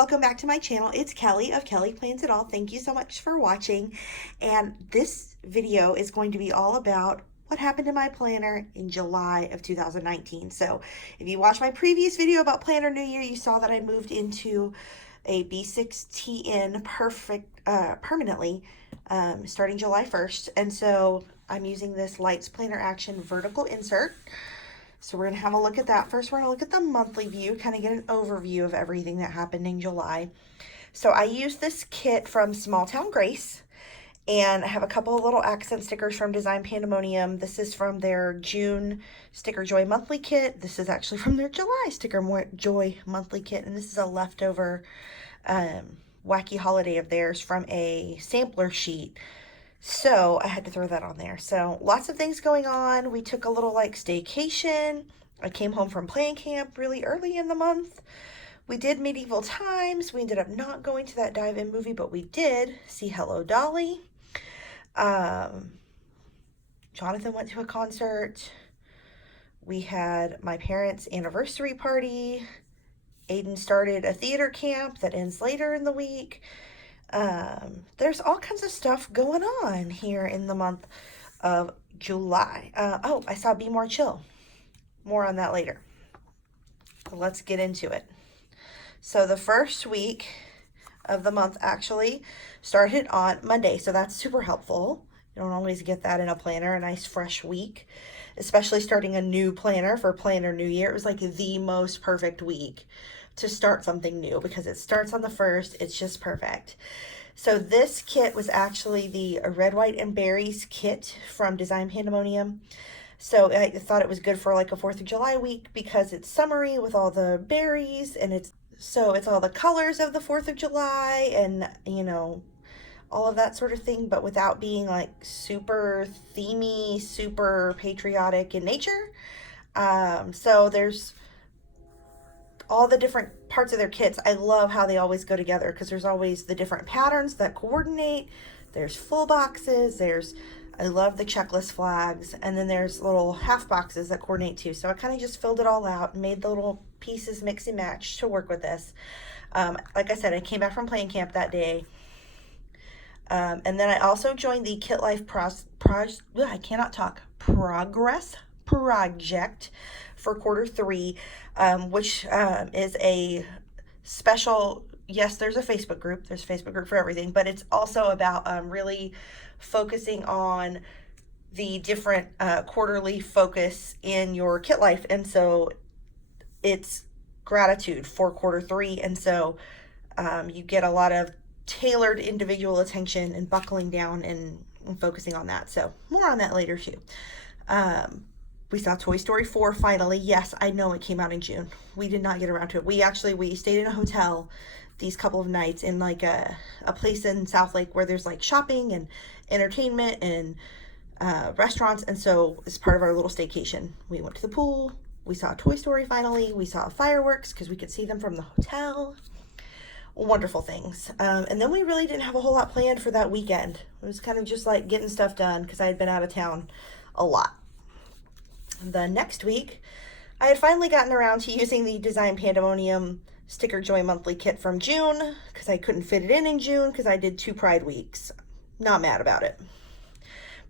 welcome back to my channel. It's Kelly of Kelly Plans It All. Thank you so much for watching. And this video is going to be all about what happened to my planner in July of 2019. So if you watched my previous video about Planner New Year, you saw that I moved into a B6TN permanently starting July 1st. And so I'm using this Lights Planner Action vertical insert. So we're going to have a look at that. First, we're going to look at the monthly view, kind of get an overview of everything that happened in July. So I used this kit from Small Town Grace, and I have a couple of little accent stickers from Design Pandemonium. This is from their June Sticker Joy monthly kit. This is actually from their July Sticker Joy monthly kit, and this is a leftover wacky holiday of theirs from a sampler sheet. So I had to throw that on there. So lots of things going on. We took a little like staycation. I came home from playing camp really early in the month. We did Medieval Times. We ended up not going to that dive-in movie, but we did see Hello Dolly. Jonathan went to a concert. We had my parents' anniversary party. Aiden started a theater camp that ends later in the week. There's all kinds of stuff going on here in the month of July. Oh, I saw Be More Chill. More on that later. Let's get into it. So the first week of the month actually started on Monday, so that's super helpful. You don't always get that in a planner, a nice fresh week, especially starting a new planner for Planner New Year. It was like the most perfect week to start something new because it starts on the 1st. It's just perfect. So this kit was actually the Red, White, and Berries kit from Design Pandemonium. So I thought it was good for like a 4th of July week because it's summery with all the berries, and it's all the colors of the 4th of July and, you know, all of that sort of thing, but without being like super themey, super patriotic in nature. So there's all the different parts of their kits. I love how they always go together because there's always the different patterns that coordinate. There's full boxes. I love the checklist flags. And then there's little half boxes that coordinate too. So I kind of just filled it all out and made the little pieces mix and match to work with this. Like I said, I came back from playing camp that day. And then I also joined the Kit Life Progress project for Q3, which is a special, yes, there's a Facebook group. There's a Facebook group for everything, but it's also about really focusing on the different quarterly focus in your kit life. And so it's gratitude for Q3. And so you get a lot of tailored individual attention and buckling down and focusing on that. So more on that later too. We saw Toy Story 4 finally. Yes, I know it came out in June. We did not get around to it. We stayed in a hotel these couple of nights in like a place in South Lake where there's like shopping and entertainment and restaurants. And so as part of our little staycation, we went to the pool. We saw Toy Story finally. We saw fireworks because we could see them from the hotel. Wonderful things. And then we really didn't have a whole lot planned for that weekend. It was kind of just like getting stuff done because I had been out of town a lot. The next week, I had finally gotten around to using the Design Pandemonium Sticker Joy monthly kit from June because I couldn't fit it in June because I did 2 Pride weeks. Not mad about it.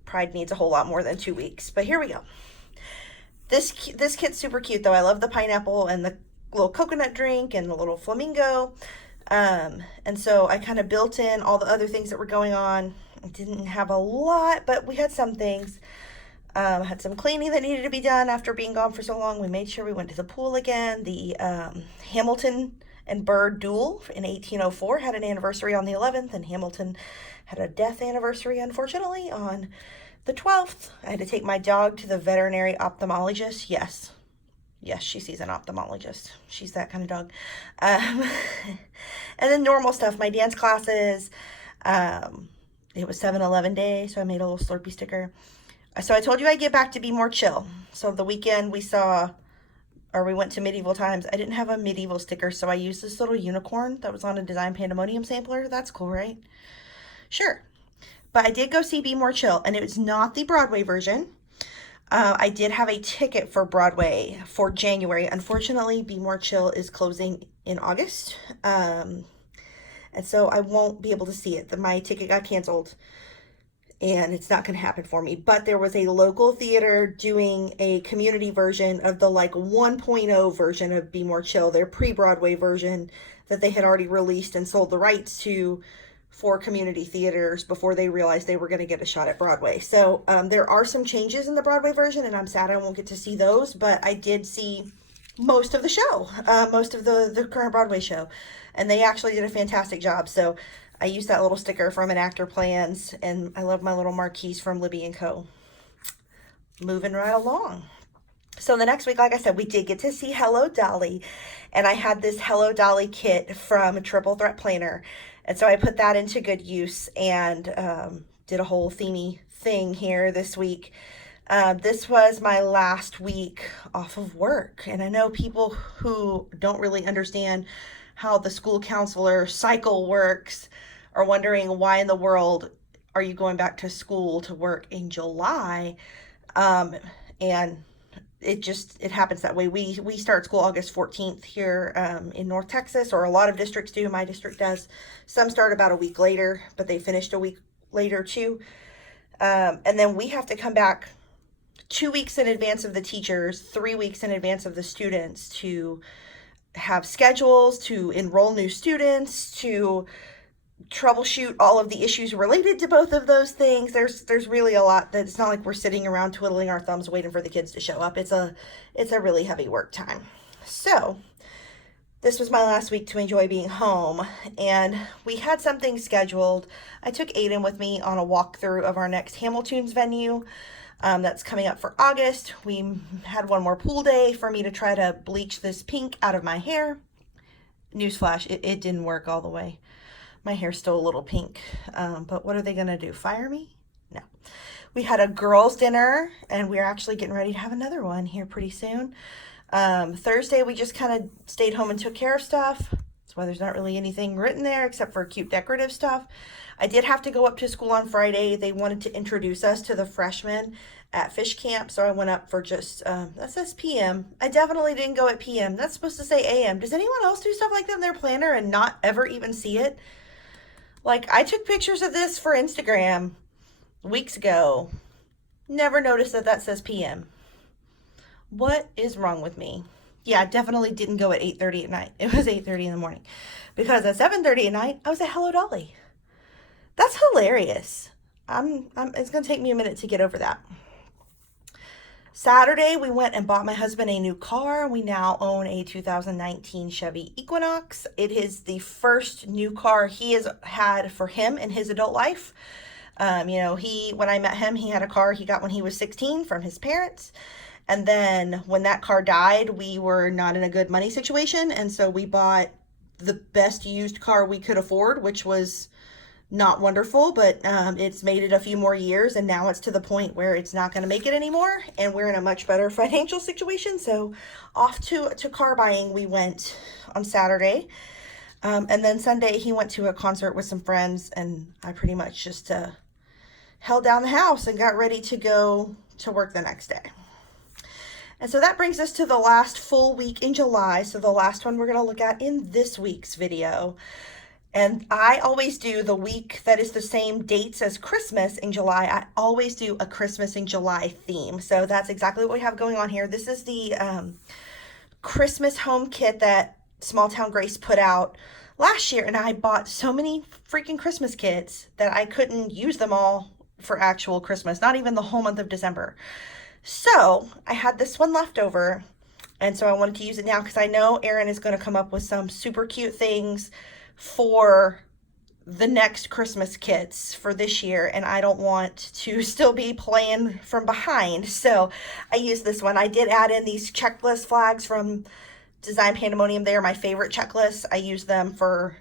Pride needs a whole lot more than 2 weeks, but here we go. This kit's super cute though. I love the pineapple and the little coconut drink and the little flamingo. And so I kind of built in all the other things that were going on. I didn't have a lot, but we had some things. Had some cleaning that needed to be done after being gone for so long. We made sure we went to the pool again. The Hamilton and Bird duel in 1804 had an anniversary on the 11th, and Hamilton had a death anniversary, unfortunately, on the 12th. I had to take my dog to the veterinary ophthalmologist. Yes, she sees an ophthalmologist. She's that kind of dog. And then normal stuff, my dance classes. It was 7-Eleven day, so I made a little Slurpee sticker. So I told you I'd get back to Be More Chill. So the weekend we went to Medieval Times. I didn't have a medieval sticker, so I used this little unicorn that was on a Design Pandemonium sampler. That's cool, right? Sure. But I did go see Be More Chill, and it was not the Broadway version. I did have a ticket for Broadway for January. Unfortunately, Be More Chill is closing in August. And so I won't be able to see it. My ticket got canceled and it's not going to happen for me. But there was a local theater doing a community version of the like 1.0 version of Be More Chill, their pre-Broadway version that they had already released and sold the rights to for community theaters before they realized they were going to get a shot at Broadway. So there are some changes in the Broadway version, and I'm sad I won't get to see those, but I did see most of the show, most of the current Broadway show, and they actually did a fantastic job. So I used that little sticker from An Actor Plans, and I love my little marquees from Libby & Co. Moving right along. So the next week, like I said, we did get to see Hello Dolly, and I had this Hello Dolly kit from Triple Threat Planner, and so I put that into good use and did a whole themey thing here this week. This was my last week off of work, and I know people who don't really understand how the school counselor cycle works are wondering why in the world are you going back to school to work in July, and it happens that way. We start school August 14th here in North Texas, or a lot of districts do. My district does. Some start about a week later, but they finished a week later too. And then we have to come back 2 weeks in advance of the teachers, 3 weeks in advance of the students to have schedules, to enroll new students, to troubleshoot all of the issues related to both of those things. There's really a lot that it's not like we're sitting around twiddling our thumbs waiting for the kids to show up. It's a really heavy work time. So this was my last week to enjoy being home, and we had something scheduled. I took Aiden with me on a walkthrough of our next Hamiltunes venue. That's coming up for August. We had one more pool day for me to try to bleach this pink out of my hair. Newsflash, it didn't work all the way. My hair's still a little pink, but what are they gonna do, fire me? No. We had a girls' dinner, and we're actually getting ready to have another one here pretty soon. Thursday, we just kind of stayed home and took care of stuff. That's why there's not really anything written there except for cute decorative stuff. I did have to go up to school on Friday. They wanted to introduce us to the freshmen at fish camp, so I went up for just, that says PM. I definitely didn't go at PM. That's supposed to say AM. Does anyone else do stuff like that in their planner and not ever even see it? Like, I took pictures of this for Instagram weeks ago. Never noticed that says PM. What is wrong with me? Yeah, definitely didn't go at 8:30 at night. It was 8:30 in the morning. Because at 7:30 at night, I was at Hello Dolly. That's hilarious. It's going to take me a minute to get over that. Saturday, we went and bought my husband a new car. We now own a 2019 Chevy Equinox. It is the first new car he has had for him in his adult life. When I met him, he had a car he got when he was 16 from his parents. And then when that car died, we were not in a good money situation. And so we bought the best used car we could afford, which was not wonderful, but it's made it a few more years, and now it's to the point where it's not going to make it anymore, and we're in a much better financial situation. So off to car buying we went on Saturday, and then Sunday he went to a concert with some friends, and I pretty much just held down the house and got ready to go to work the next day. And so that brings us to the last full week in July, so the last one we're going to look at in this week's video. And I always do the week that is the same dates as Christmas in July. I always do a Christmas in July theme. So that's exactly what we have going on here. This is the Christmas home kit that Small Town Grace put out last year. And I bought so many freaking Christmas kits that I couldn't use them all for actual Christmas, not even the whole month of December. So I had this one left over. And so I wanted to use it now because I know Erin is going to come up with some super cute things for the next Christmas kits for this year, and I don't want to still be playing from behind, so I used this one. I did add in these checklist flags from Design Pandemonium. They are my favorite checklists. I use them for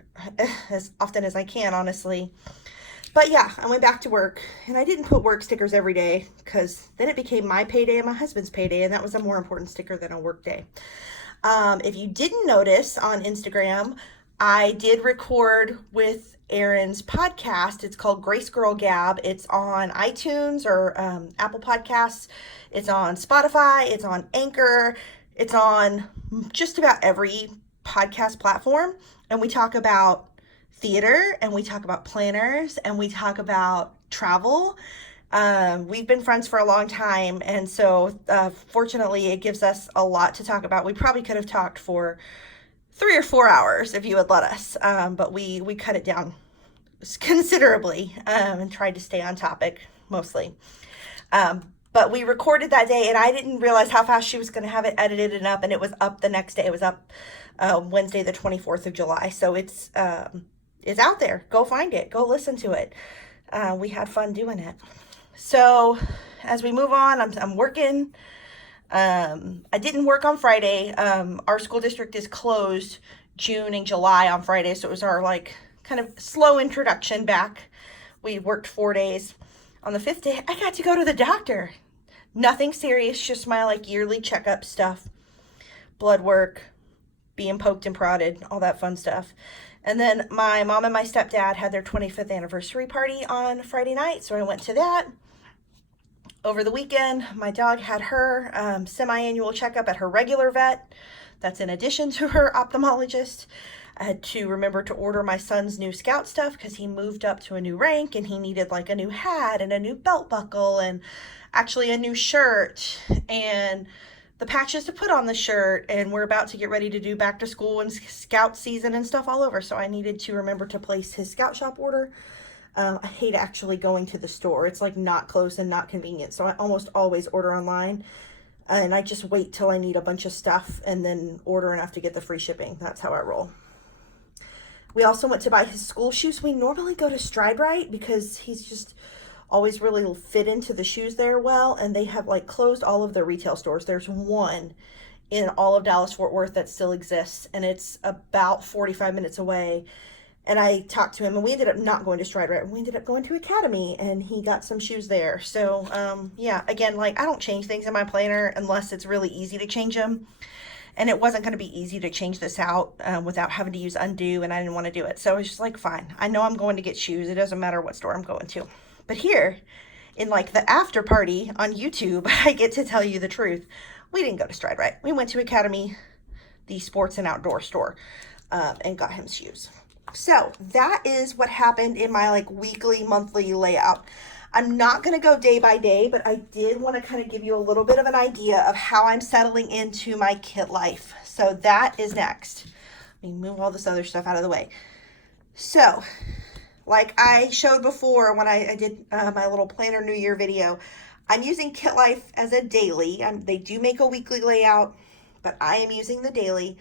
as often as I can, honestly. But yeah, I went back to work, and I didn't put work stickers every day because then it became my payday and my husband's payday, and that was a more important sticker than a work day. If you didn't notice on Instagram, I did record with Erin's podcast. It's called Grace Girl Gab. It's on iTunes or Apple Podcasts. It's on Spotify. It's on Anchor. It's on just about every podcast platform, and we talk about theater, and we talk about planners, and we talk about travel. We've been friends for a long time, and so fortunately, it gives us a lot to talk about. We probably could have talked for 3 or 4 hours if you would let us, but we cut it down considerably and tried to stay on topic mostly. But we recorded that day, and I didn't realize how fast she was going to have it edited and up, and it was up the next day. It was up Wednesday, the 24th of July. So it's out there. Go find it. Go listen to it. We had fun doing it. So as we move on, I'm working. I didn't work on Friday. Our school district is closed June and July on Friday, so it was our like kind of slow introduction back. We worked 4 days. On the 5th day, I got to go to the doctor. Nothing serious, just my like yearly checkup stuff, blood work, being poked and prodded, all that fun stuff. And then my mom and my stepdad had their 25th anniversary party on Friday night, so I went to that. Over the weekend, my dog had her semi-annual checkup at her regular vet. That's in addition to her ophthalmologist. I had to remember to order my son's new scout stuff because he moved up to a new rank and he needed like a new hat and a new belt buckle and actually a new shirt and the patches to put on the shirt. And we're about to get ready to do back to school and scout season and stuff all over. So I needed to remember to place his scout shop order. I hate actually going to the store. It's like not close and not convenient. So I almost always order online. And I just wait till I need a bunch of stuff and then order enough to get the free shipping. That's how I roll. We also went to buy his school shoes. We normally go to Stride Rite because he's just always really fit into the shoes there well. And they have like closed all of their retail stores. There's one in all of Dallas-Fort Worth that still exists. And it's about 45 minutes away. And I talked to him and we ended up not going to Stride Rite. We ended up going to Academy and he got some shoes there. So yeah, again, like I don't change things in my planner unless it's really easy to change them. And it wasn't going to be easy to change this out without having to use undo, and I didn't want to do it. So I was just like, fine. I know I'm going to get shoes. It doesn't matter what store I'm going to. But here, in like the after party on YouTube, I get to tell you the truth. We didn't go to Stride Rite. We went to Academy, the sports and outdoor store, and got him shoes. So that is what happened in my like weekly, monthly layout. I'm not going to go day by day, but I did want to kind of give you a little bit of an idea of how I'm settling into my kit life. So that is next. Let me move all this other stuff out of the way. So, like I showed before when I did my little planner New Year video, I'm using Kit Life as a daily. They do make a weekly layout, but I am using the daily.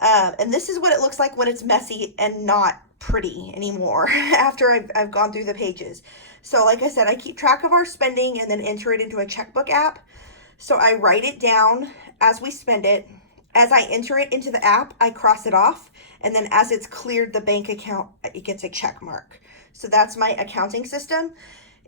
And this is what it looks like when it's messy and not pretty anymore after I've gone through the pages. So like I said, I keep track of our spending and then enter it into a checkbook app. So I write it down as we spend it. As I enter it into the app, I cross it off. And then as it's cleared the bank account, it gets a check mark. So that's my accounting system.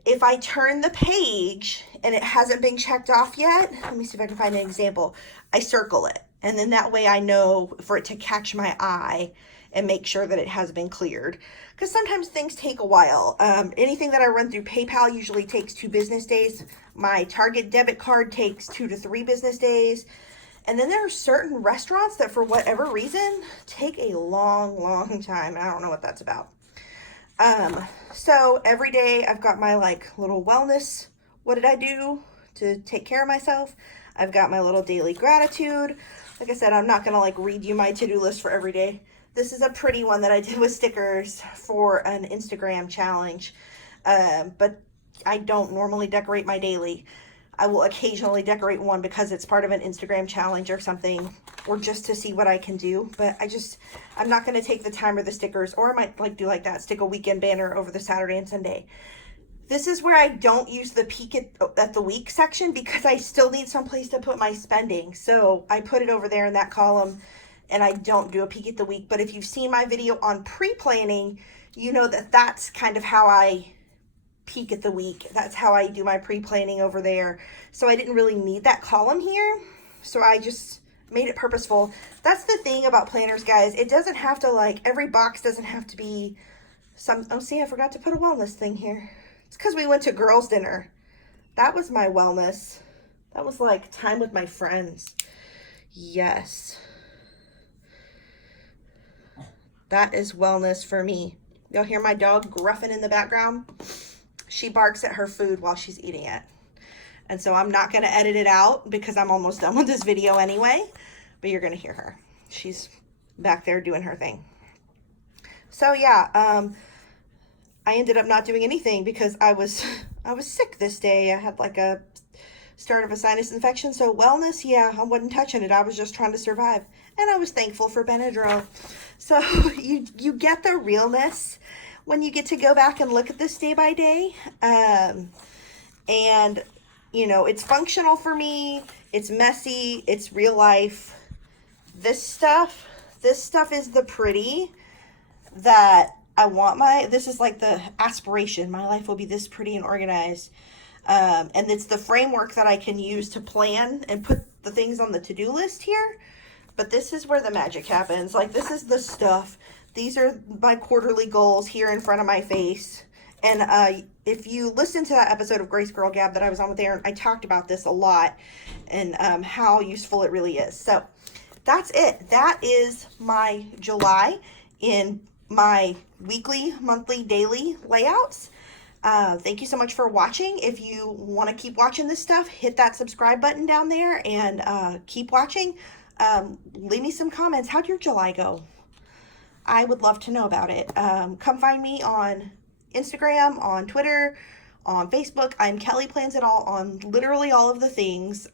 If I turn the page and it hasn't been checked off yet, let me see if I can find an example. I circle it. And then that way I know for it to catch my eye and make sure that it has been cleared. Because sometimes things take a while. Anything that I run through PayPal usually takes 2 business days. My Target debit card takes 2 to 3 business days. And then there are certain restaurants that for whatever reason take a long time. I don't know what that's about. So every day I've got my like little wellness. What did I do to take care of myself? I've got my little daily gratitude. Like I said, I'm not going to like read you my to-do list for every day. This is a pretty one that I did with stickers for an Instagram challenge. But I don't normally decorate my daily. I will occasionally decorate one because it's part of an Instagram challenge or something, or just to see what I can do. But I'm not going to take the time or the stickers, or I might like do like that, stick a weekend banner over the Saturday and Sunday. This is where I don't use the peek at the week section because I still need someplace to put my spending. So I put it over there in that column and I don't do a peek at the week. But if you've seen my video on pre-planning, you know that that's kind of how I peek at the week. That's how I do my pre-planning over there. So I didn't really need that column here. So I just made it purposeful. That's the thing about planners, guys. It doesn't have to like, every box doesn't have to be some, oh, see, I forgot to put a wellness thing here. It's because we went to girls' dinner. That was my wellness. That was like time with my friends. Yes. That is wellness for me. You'll hear my dog gruffing in the background. She barks at her food while she's eating it. And so I'm not going to edit it out because I'm almost done with this video anyway. But you're going to hear her. She's back there doing her thing. So yeah, I ended up not doing anything because I was sick this day. I had like a start of a sinus infection. So wellness, yeah, I wasn't touching it. I was just trying to survive. And I was thankful for Benadryl. So you get the realness when you get to go back and look at this day by day. And, you know, it's functional for me. It's messy. It's real life. This stuff is the pretty that I want this is like the aspiration. My life will be this pretty and organized. And it's the framework that I can use to plan and put the things on the to-do list here. But this is where the magic happens. Like, this is the stuff. These are my quarterly goals here in front of my face. And if you listen to that episode of Grace Girl Gab that I was on with Erin, I talked about this a lot and how useful it really is. So that's it. That is my July in my weekly, monthly, daily layouts. Thank you so much for watching. If you want to keep watching this stuff, hit that subscribe button down there and keep watching. Leave me some comments. How'd your July go? I would love to know about it. Come find me on Instagram, on Twitter, on Facebook. I'm Kelly Plans It All on literally all of the things.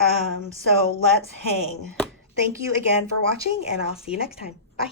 So let's hang. Thank you again for watching, and I'll see you next time. Bye.